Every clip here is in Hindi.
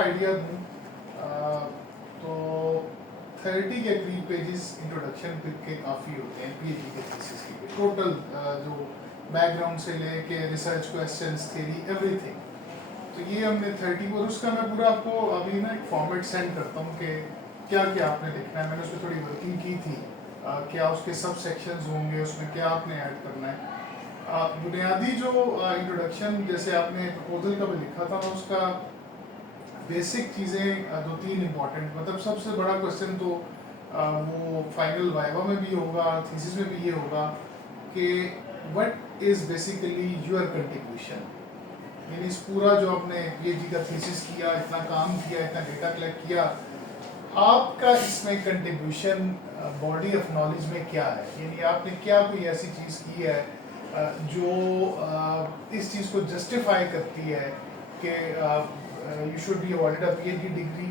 आइडिया दूँ तो 30 के करीब पेजेस इंट्रोडक्शन के काफ़ी होते हैं पीएचडी के थीसिस के टोटल, जो बैकग्राउंड से लेके रिसर्च क्वेश्चंस, थ्योरी, एवरीथिंग। तो ये हमने 30 और उसका मैं पूरा आपको अभी ना एक फॉर्मेट सेंड करता हूँ कि क्या क्या आपने लिखना है। मैंने उसमें थोड़ी वर्किंग की थी, क्या उसके सब सेक्शंस होंगे, उसमें क्या आपने ऐड करना है। बुनियादी जो इंट्रोडक्शन जैसे आपने प्रपोजल का भी लिखा था ना, उसका बेसिक चीज़ें दो तीन इंपॉर्टेंट, मतलब सबसे बड़ा क्वेश्चन तो वो फाइनल वाइवा में भी होगा, थीसिस में भी ये होगा कि what is basically your contribution. यानी इस पूरा जो आपने पीएचडी का थीसिस किया, इतना काम किया, इतना डेटा कलेक्ट किया, आपका इसमें कंट्रीब्यूशन बॉडी ऑफ नॉलेज में क्या है। यानी आपने क्या कोई ऐसी चीज़ की है जो इस चीज़ को जस्टिफाई करती है कि you should be awarded a PhD degree.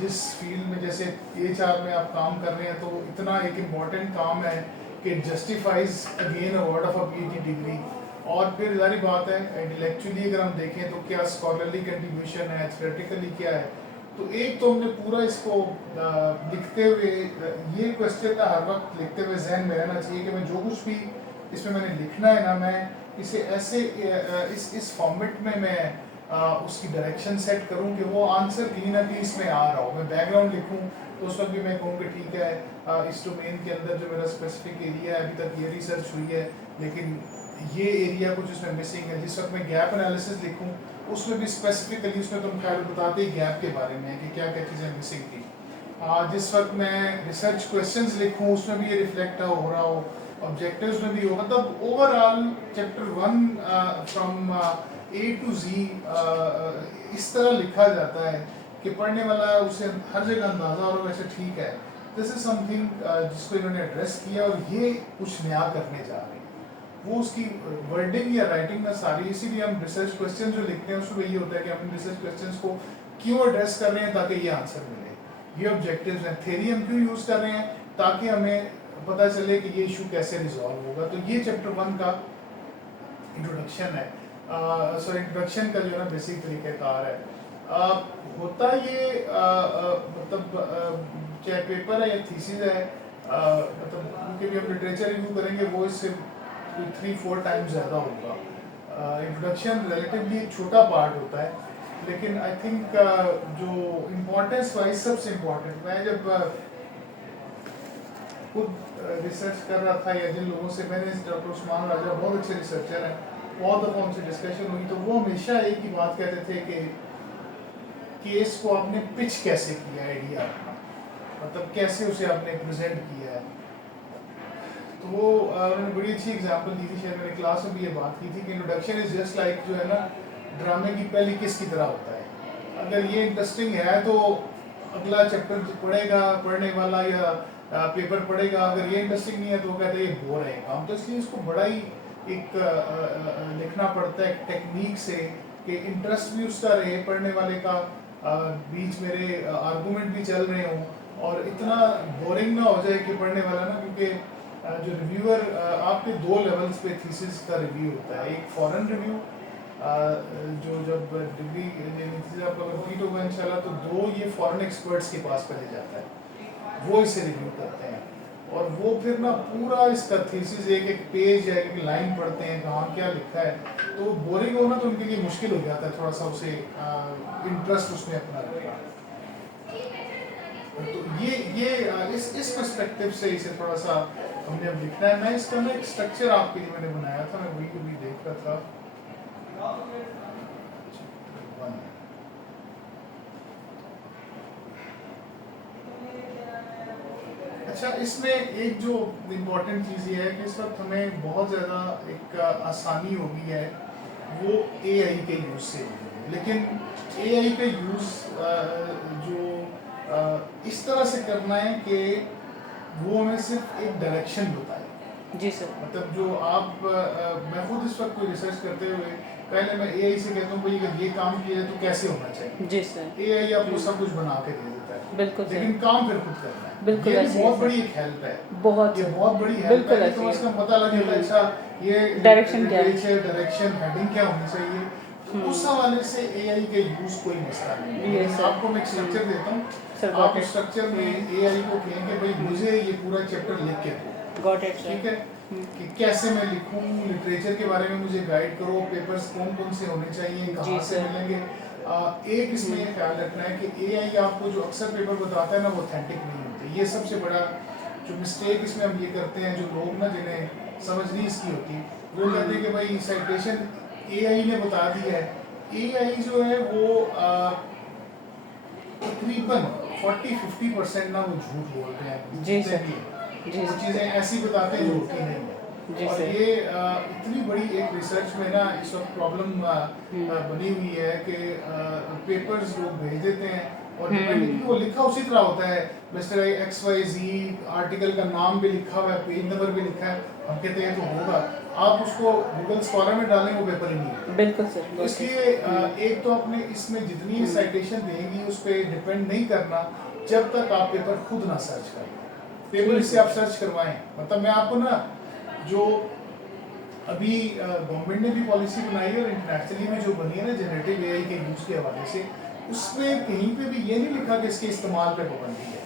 जिस फील्ड में जैसे एचआर में आप काम कर रहे हैं तो इतना एक इम्पॉर्टेंट काम है कि justifies again award of a PhD degree. और फिर जारी बात है इंटेलेक्चुअली अगर हम देखें तो क्या स्कॉलरली कंट्रीब्यूशन है, थ्योरेटिकली क्या है। तो एक तो हमने पूरा इसको लिखते हुए, ये क्वेश्चन का हर वक्त लिखते हुए जहन में रहना चाहिए कि मैं जो कुछ भी इसमें मैंने लिखना है ना, मैं इसे ऐसे इस फॉर्मेट में मैं उसकी डायरेक्शन सेट करूं कि वो आंसर कहीं ना कहीं इसमें आ रहा हो। मैं बैकग्राउंड लिखूं तो उस वक्त भी मैं कहूँ कि ठीक है, इस डोमेन के अंदर जो मेरा स्पेसिफिक एरिया है, अभी तक ये रिसर्च हुई है, लेकिन ये एरिया कुछ उसमें मिसिंग है। जिस वक्त मैं गैप एनालिसिस लिखूं उसमें भी स्पेसिफिकली, उसमें तुम खैर बताते ही गैप के बारे में कि क्या क्या चीज़ें मिसिंग थी। जिस वक्त मैं रिसर्च क्वेश्चंस लिखूं उसमें भी ये रिफ्लेक्ट हो रहा हो, ऑब्जेक्टिव्स में भी हो। मतलब overall chapter 1 from A to G इस तरह लिखा जाता है कि पढ़ने वाला उसे हर जगह अंदाज़ा और वैसे ठीक है, दिस इज समथिंग जिसको इन्होंने एड्रेस किया और ये कुछ नया करने जा रहे हैं। वो उसकी वर्डिंग या राइटिंग में सारी, इसीलिए हम रिसर्च क्वेश्चन जो लिखते हैं उसमें यही होता है कि हम रिसर्च क्वेश्चंस को क्यों एड्रेस कर रहे हैं ताकि ये आंसर मिले, ये ऑब्जेक्टिव्स हैं। थ्योरी हम क्यों यूज़ कर रहे हैं ताकि हमें पता चले कि ये इशू कैसे रिजॉल्व होगा। तो ये चैप्टर 1 का इंट्रोडक्शन है। सो इंट्रोडक्शन का जो है ना बेसिक तरीक़ाकार है। होता ये मतलब चाहे पेपर है या थीसिस है, मतलब उनके भी हम लिटरेचर रिव्यू करेंगे वो इससे 3-4 टाइम्स ज़्यादा होगा। इंट्रोडक्शन रिलेटिवली एक छोटा पार्ट होता है, लेकिन आई थिंक जो इम्पोर्टेंस वाइज सबसे इम्पोर्टेंट, मैं जब खुद रिसर्च कर रहा था या जिन लोगों से मैंने, डॉक्टर उस्मान राजा बहुत अच्छे रिसर्चर हैं, बहुत दफ़ा उनसे डिस्कशन हुई तो वो हमेशा एक ही बात कहते थे कि केस को आपने पिच कैसे किया, आइडिया अपना, मतलब कैसे उसे आपने प्रेजेंट किया है। तो वो उन्होंने बड़ी अच्छी एग्जांपल दी थी, शायद मैंने क्लास में भी ये बात की थी कि इंट्रोडक्शन इज जस्ट लाइक जो है ना ड्रामे की पहली किस की तरह होता है। अगर ये इंटरेस्टिंग है तो अगला चैप्टर पढ़ेगा पढ़ने वाला या पेपर पढ़ेगा, अगर ये इंटरेस्टिंग नहीं है तो वो कहते हैं ये बोर है काम। तो इसलिए इसको बड़ा ही एक लिखना पड़ता है टेक्निक से कि इंटरेस्ट भी उसका रहे पढ़ने वाले का, बीच मेरे आर्गूमेंट भी चल रहे हों और इतना बोरिंग ना हो जाए कि पढ़ने वाला ना, क्योंकि जो रिव्यूअर आपके 2 लेवल्स पे थीसिस का रिव्यू होता है। एक फॉरेन रिव्यू जो जब डिग्री थीसिस आपका कंप्लीट होगा इंशाल्लाह तो 2 ये फॉरेन एक्सपर्ट्स के पास पहले जाता है, वो इसे रिव्यू करते हैं और वो फिर ना पूरा इसका थीसिस एक पेज या एक लाइन पढ़ते हैं कहाँ क्या लिखा है। तो बोरिंग होना तो उनके लिए मुश्किल हो जाता है, थोड़ा सा उसे इंटरेस्ट उसमें अपना रखना। तो ये इस पर्सपेक्टिव से इसे थोड़ा सा हमने अब लिखना है। मैं इसका ना एक स्ट्रक्चर आपके लिए मैंने बनाया था, मैं वही कभी देख रहा था। अच्छा, इसमें एक जो इम्पोर्टेंट चीज़ ये है कि इस वक्त हमें बहुत ज़्यादा एक आसानी हो गई है वो एआई के यूज़ से, लेकिन एआई का यूज़ जो इस तरह से करना है कि वो हमें सिर्फ एक डायरेक्शन बताए। जी सर। मतलब जो आप मैं खुद इस वक्त कोई रिसर्च करते हुए पहले मैं एआई से कहता हूँ भाई अगर ये काम किया जाए तो कैसे होना चाहिए। जी सर। एआई आपको सब कुछ बना के दे देता है, बिल्कुल सर। लेकिन काम फिर खुद करना है। बिल्कुल ये ऐसे ही बहुत है बड़ी सर। एक हेल्प है, बहुत ये सर। बहुत बड़ी हेल्प बिल्कुल है। ऐसे तो ही इसका है। पता लग जाता है अच्छा ये डायरेक्शन क्या है। डायरेक्शन हेडिंग क्या होनी चाहिए। तो उस हवाले से एआई के यूज कोई मसला नहीं है। Yes, लेकिन sir. आपको मैं एक स्ट्रक्चर देता हूँ, Sir, आप got उस it. स्ट्रक्चर में एआई को कहें कि भाई मुझे ये पूरा चैप्टर लिख के दो, Got it, sir. ठीक है, कि कैसे मैं लिखूं, लिटरेचर के बारे में मुझे गाइड करो, पेपर्स कौन कौन से होने चाहिए, जी, कहाँ से sir. मिलेंगे। एक इसमें ये ख्याल रखना है कि एआई आपको जो अक्सर पेपर बताता है ना वो ऑथेंटिक नहीं होते। ये सबसे बड़ा जो मिस्टेक इसमें हम ये करते हैं, जो लोग ना जिन्हें समझ नहीं इसकी होती, वो कहते हैं कि भाई साइटेशन एआई ने बता दिया है। एआई जो है वो तकरीबन 40-50% ना वो झूठ बोलते हैं। जी, जितने सर. भी हैं, जी, वो सर. चीज़ें ऐसी बताते हैं जो होती नहीं है। जी, और सर. ये इतनी बड़ी एक रिसर्च में ना इस वक्त प्रॉब्लम बनी हुई है कि पेपर्स लोग भेज देते हैं और डिपेंडिंग वो लिखा उसी तरह होता है, मिस्टर XYZ, आर्टिकल का नाम भी लिखा हुआ है, पेज नंबर भी लिखा है, हम कहते हैं तो होगा। आप उसको गूगल स्कॉलर में डालें वो पेपर ही नहीं है। बिल्कुल सर. तो इसलिए एक तो आपने इसमें जितनी साइटेशन देंगी उस पर डिपेंड नहीं करना जब तक आप पेपर खुद ना सर्च करें। पेपर इससे आप सर्च करवाएं। मतलब मैं आपको ना जो अभी गवर्नमेंट ने भी पॉलिसी बनाई है और इंटरनेशनली भी जो बनी है ना जनरेटिव एआई के यूज के हवाले से, उसमें कहीं पे भी ये नहीं लिखा कि इसके इस्तेमाल पे पाबंदी है।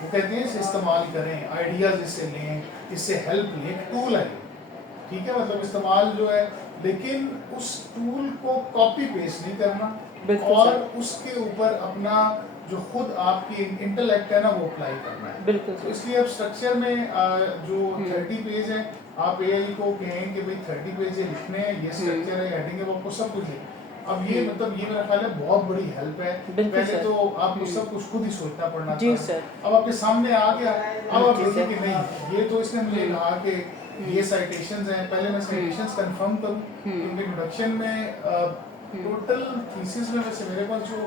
वो कहते हैं इसे इस्तेमाल करें, आइडियाज इससे लें, इससे हेल्प लें, एक टूल है, ठीक है, मतलब इस्तेमाल जो है, लेकिन उस टूल को कॉपी पेस्ट नहीं करना और उसके ऊपर अपना जो खुद आपकी इंटेलेक्ट है ना वो अप्लाई करना है। बिल्कुल तो इसलिए अब स्ट्रक्चर में जो 30 पेज है, आप एआई को कहें कि भाई 30 पेज ये लिखने हैं, ये स्ट्रक्चर है, हेडिंग है, वो आपको सब कुछ लिखना। अब ये मतलब ये मेरा ख्याल है बहुत बड़ी हेल्प है। पहले तो आपको सब कुछ खुद ही सोचना पड़ना जी था, सर. अब आपके सामने आ गया। अब आप देखिए कि नहीं, ये तो इसने मुझे कहा कि ये साइटेशंस हैं। पहले मैं साइटेशंस कंफर्म करूं, क्योंकि इंट्रोडक्शन में टोटल थीसिस में वैसे मेरे पास जो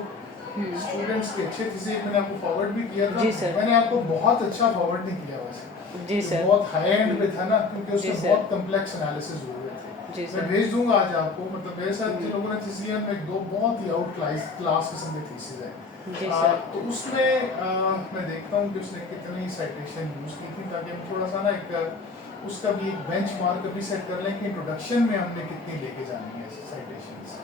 स्टूडेंट्स के अच्छे थीसिस मैंने आपको फॉरवर्ड भी किया था। जी सर. मैंने आपको बहुत अच्छा फॉरवर्ड नहीं किया वैसे, जी सर. बहुत हाई एंड पे था ना, क्योंकि जी उसमें सर. बहुत कम्प्लेक्स एनालिसिस हुए हुए थे। जी मैं सर. भेज दूंगा आज आपको। मतलब मेरे साथ जिन लोगों ने थीसिस लिया में दो बहुत ही आउट क्लास किस्म के थीसिस है। जी सर. तो उसमें मैं देखता हूँ कि उसने कितनी साइटेशन यूज की थी, ताकि हम थोड़ा सा ना एक उसका भी एक बेंचमार्क अभी सेट कर लें कि इंट्रोडक्शन में हमने कितनी लेके जानी है साइटेशंस।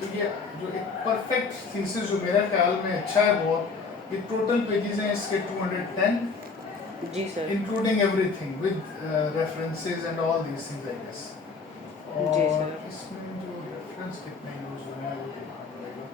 तो ये जो एक परफेक्ट थीसिस जो मेरा ख्याल में अच्छा है बहुत, ये टोटल पेजेस हैं इसके 210, जी sir. Including everything with references and all these things I guess. जी और सर. इसमें जो रेफरेंस कितने यूज हुए हैं वो देखना पड़ेगा।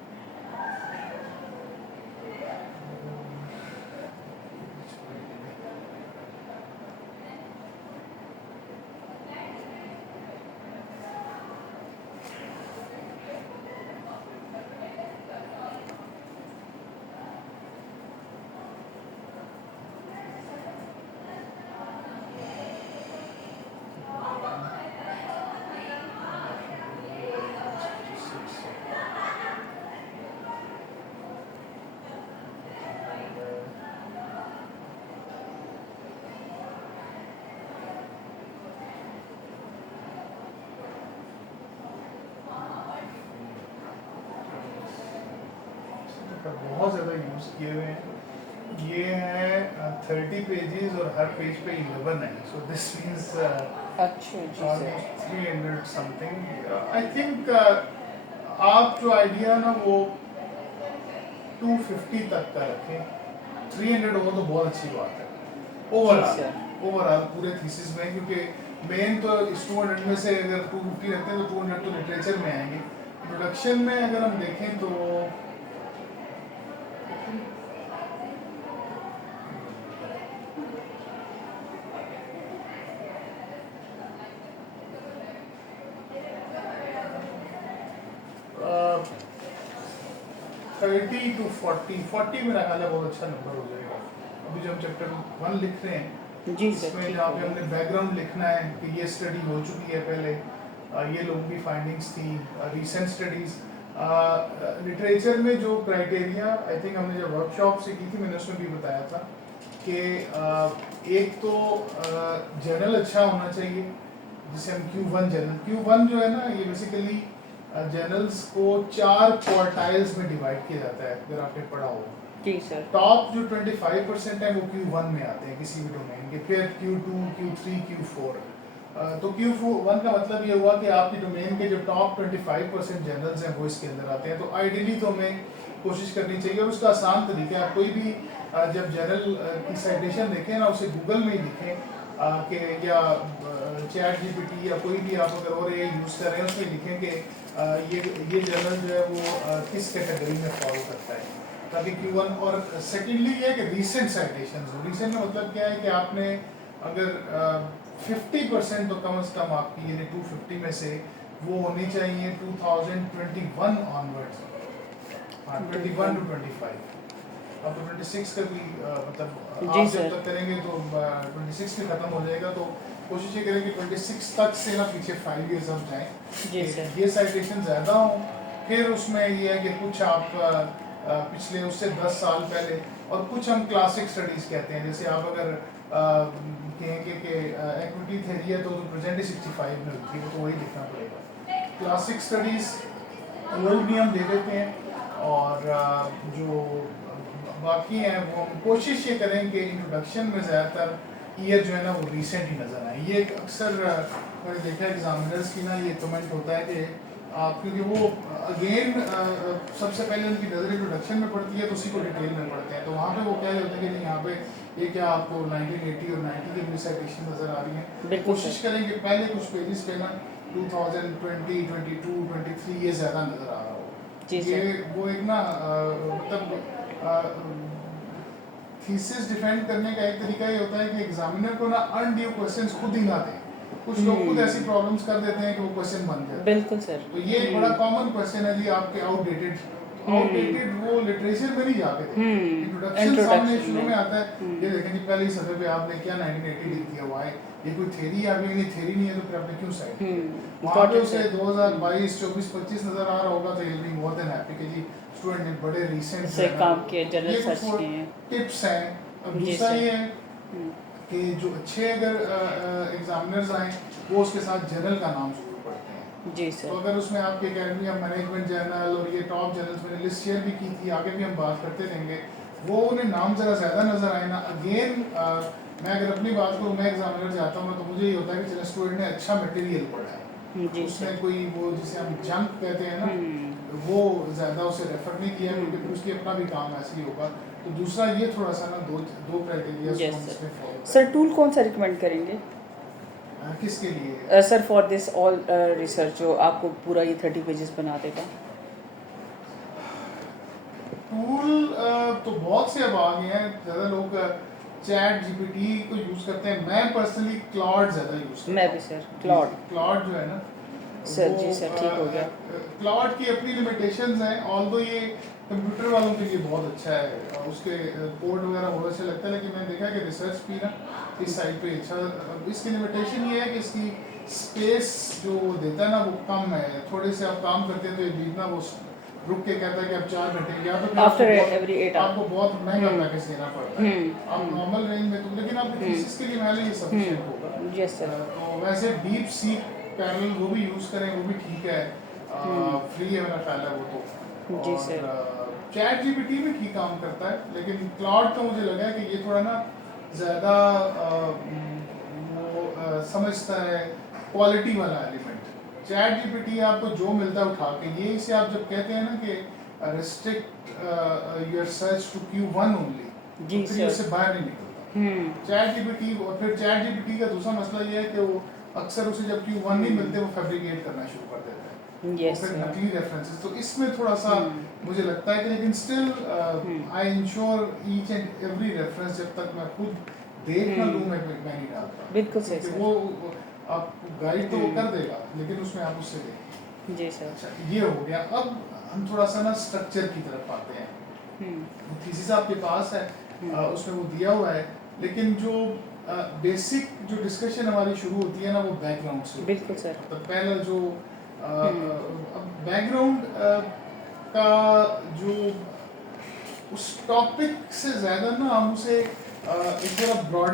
बहुत ज़्यादा यूज़ किए हुए हैं। ये है 30 पेजेस और हर पेज पे 11 है, सो दिस मींस अच्छा. जी सर. 300 समथिंग। आई थिंक आप जो आइडिया ना वो 250 तक का रखें। 300 हो तो बहुत अच्छी बात है ओवरऑल पूरे थीसिस में, क्योंकि मेन तो इस 200 में से अगर 250 रखते हैं तो 200 तो लिटरेचर में आएंगे। प्रोडक्शन में अगर हम देखें तो uh, 30 to 40 मेरा ख्याल है बहुत अच्छा नंबर हो जाएगा। अभी जो हम चैप्टर 1 लिख रहे हैं, जी सर. इसमें जहाँ पे हमने बैकग्राउंड लिखना है कि ये स्टडी हो चुकी है पहले, ये लोगों की फाइंडिंग्स थी, रीसेंट स्टडीज, लिटरेचर में जो क्राइटेरिया आई थिंक हमने जब वर्कशॉप से की थी मैंने उसमें भी बताया था कि एक तो जर्नल अच्छा होना चाहिए जिसे हम Q1 जर्नल, Q1 जो है ना ये बेसिकली जर्नल्स को 4 क्वार्टाइल्स में डिवाइड किया जाता है, अगर आपने पढ़ा हो। जी सर। टॉप जो 25% है वो Q1 में आते हैं किसी भी डोमेन के, फिर Q2, Q3, Q4। तो Q1 का मतलब ये हुआ कि आपकी डोमेन के जो टॉप 25% जर्नल्स हैं वो इसके अंदर आते हैं। तो आइडियली तो हमें कोशिश करनी चाहिए, और उसका आसान तरीका है, आप कोई भी जब जर्नल की साइटेशन देखें ना उसे गूगल में ही लिखें कि या चैट जीपीटी या कोई भी आप अगर और ये यूज़ कर रहे हैं उसमें लिखें कि ये जर्नल जो है वो किस कैटेगरी में फॉलो करता है, ताकि Q1। और सेकेंडली ये है कि रीसेंट साइटेशन हो। रीसेंट में मतलब क्या है कि आपने अगर 50% तो कम से कम आपकी यानी 250 में से वो होनी चाहिए 2021 ऑनवर्ड्स, 21 to 25। अब तो 26 का भी मतलब जी आप सर। जब तक करेंगे तो 26 में ख़त्म हो जाएगा, तो कोशिश ये करें कि 26 तक से ना पीछे 5 years हम जाएं, जी कि सर। ये साइटेशन ज़्यादा हो। फिर उसमें ये है कि कुछ आप पिछले उससे 10 साल पहले, और कुछ हम क्लासिक स्टडीज़ कहते हैं, जैसे आप अगर कहेंगे कि इक्विटी थ्योरी है तो प्रेजेंट 65 में होती है, तो वही लिखना पड़ेगा। क्लासिक स्टडीज़ ओल्ड भी हम दे देते हैं, और जो बाकी हैं वो हम कोशिश ये करें कि इंट्रोडक्शन में ज़्यादातर ईयर जो है ना वो रिसेंट ही नज़र आए। ये एक अक्सर मैंने देखा है एग्जामिनर्स की ना ये कमेंट होता है कि क्योंकि वो अगेन सबसे पहले उनकी नज़र इंट्रोडक्शन में पड़ती है तो उसी को डिटेल में पढ़ते हैं, तो वहाँ पे वो कह रहे होते हैं कि नहीं यहाँ पे ये क्या आपको 1980 और 90 की भी साइटेशन नज़र आ रही है। बिल्कुल कोशिश सर। करें कि पहले कुछ पेजेस पे ना 2020, 22, 23 ये ज़्यादा नज़र आ रहा हो। जी ये सर। वो एक ना मतलब थीसिस डिफेंड करने का एक तरीका ये होता है कि एग्जामिनर को ना अनड्यू क्वेश्चंस खुद ही ना दें। कुछ लोग खुद ऐसी प्रॉब्लम्स कर देते हैं कि वो क्वेश्चन बन जाते हैं। बिल्कुल सर। तो ये एक बड़ा कॉमन क्वेश्चन है जी आपके आउटडेटेड वो लिटरेचर में नहीं जाके थे। इंट्रोडक्शन सामने इंट्रोडक्शन शुरू में में। आता है, ये देखें जी पहले ही सफ़े पे आपने क्या 1980 लिख दिया हुआ है, ये कोई थ्योरी आ गई, नहीं थ्योरी नहीं है तो फिर आपने क्यों साइड किया। वहाँ पे उसे 2022, 24, 25 नज़र आ रहा होगा तो will be more than happy कि जी स्टूडेंट ने बड़े रिसेंट से काम किए, जनरल ये सर्च कुछ किए हैं। टिप्स हैं। अब जी दूसरा सर। ये है कि जो अच्छे अगर एग्जामिनर्स आए वो उसके साथ जर्नल का नाम जरूर पढ़ते हैं। जी तो सर। अगर उसमें आपकी एकेडमी ऑफ मैनेजमेंट जर्नल और ये टॉप जर्नल्स मैंने लिस्ट शेयर भी की थी, आगे भी हम बात करते रहेंगे, वो उन्हें नाम ज़रा ज़्यादा नज़र आए ना। अगेन मैं अगर अपनी बात करूँ, मैं एग्जामिनर जाता हूँ तो मुझे ये होता है कि चलो स्टूडेंट ने अच्छा मटेरियल पढ़ा है, जी उसने सर। कोई वो जिसे हम जंक कहते हैं ना वो ज़्यादा उसे रेफर नहीं किया, क्योंकि फिर उसकी अपना भी काम ऐसे ही होगा। तो दूसरा ये थोड़ा सा ना दो क्राइटेरिया यस हम सर। इसमें फॉलो सर टूल कौन सा रिकमेंड करेंगे किसके लिए। Sir for this all research जो आपको पूरा ये 30 पेजेस बना देगा? टूल तो बहुत से अब आ गए हैं, ज़्यादा लोग चैट जीपीटी को यूज़ करते हैं। मैं पर्सनली क्लॉड ज़्यादा यूज़ करता हूँ। मैं भी सर। क्लॉड। क्लॉड जो है ना सर जी सर, ठीक हो गया। क्लाउड की अपनी लिमिटेशंस हैं, ऑल्दो ये कंप्यूटर वालों के लिए बहुत अच्छा है, उसके कोड वगैरह बहुत अच्छा लगता है, लेकिन मैंने देखा है कि रिसर्च भी ना इस साइड पे अच्छा। इसकी लिमिटेशन ये है कि इसकी स्पेस जो वो देता है ना वो कम है। थोड़े से आप काम करते हैं तो ये बीच ना वो रुक के कहता है कि अब 4 घंटे या तो फिर आफ्टर एवरी 8 आपको बहुत महंगा पैकेज देना पड़ता है। आप नॉर्मल रेंज में तो, लेकिन आपकी थीसिस के लिए मैंने ये सफिशिएंट होगा। Yes sir. तो वैसे डीप सीक पैरेलल वो भी यूज़ करें, वो भी ठीक है, फ्री है मेरा ख्याल है वो तो। जी सर। चैट जीपीटी भी ठीक काम करता है, लेकिन क्लाउड का मुझे लगा है कि ये थोड़ा ना ज़्यादा वो समझता है क्वालिटी वाला एलिमेंट। चैट जीपीटी आपको जो मिलता है उठा के, ये इसे आप जब कहते हैं ना कि restrict your search to Q1 only, जी तो फिर सर। उससे बाहर नहीं निकलता चैट जीपीटी। और फिर चैट जीपीटी का दूसरा मसला ये है कि वो अक्सर उसे जब Q1 नहीं मिलते वो फैब्रिकेट करना शुरू कर देता है, यस तो फिर सर। नकली रेफरेंसेस। तो इसमें थोड़ा सा मुझे लगता है कि, लेकिन still I ensure each and every reference जब तक मैं खुद देख ना लूँ मैं नहीं डालता। बिल्कुल सही क्योंकि सर। वो आप गाइड तो वो कर देगा, लेकिन उसमें आप उससे देखें। जी सर। अच्छा ये हो गया। अब हम थोड़ा सा ना स्ट्रक्चर की तरफ आते हैं। थीसिस आपके पास है, उसमें वो दिया हुआ है, लेकिन जो बेसिक जो डिस्कशन हमारी शुरू होती है ना वो बैकग्राउंड से होती बिल्कुल है। सर। मतलब पहला जो बैकग्राउंड का जो उस टॉपिक से ज़्यादा ना हम उसे एक थोड़ा ब्रॉडर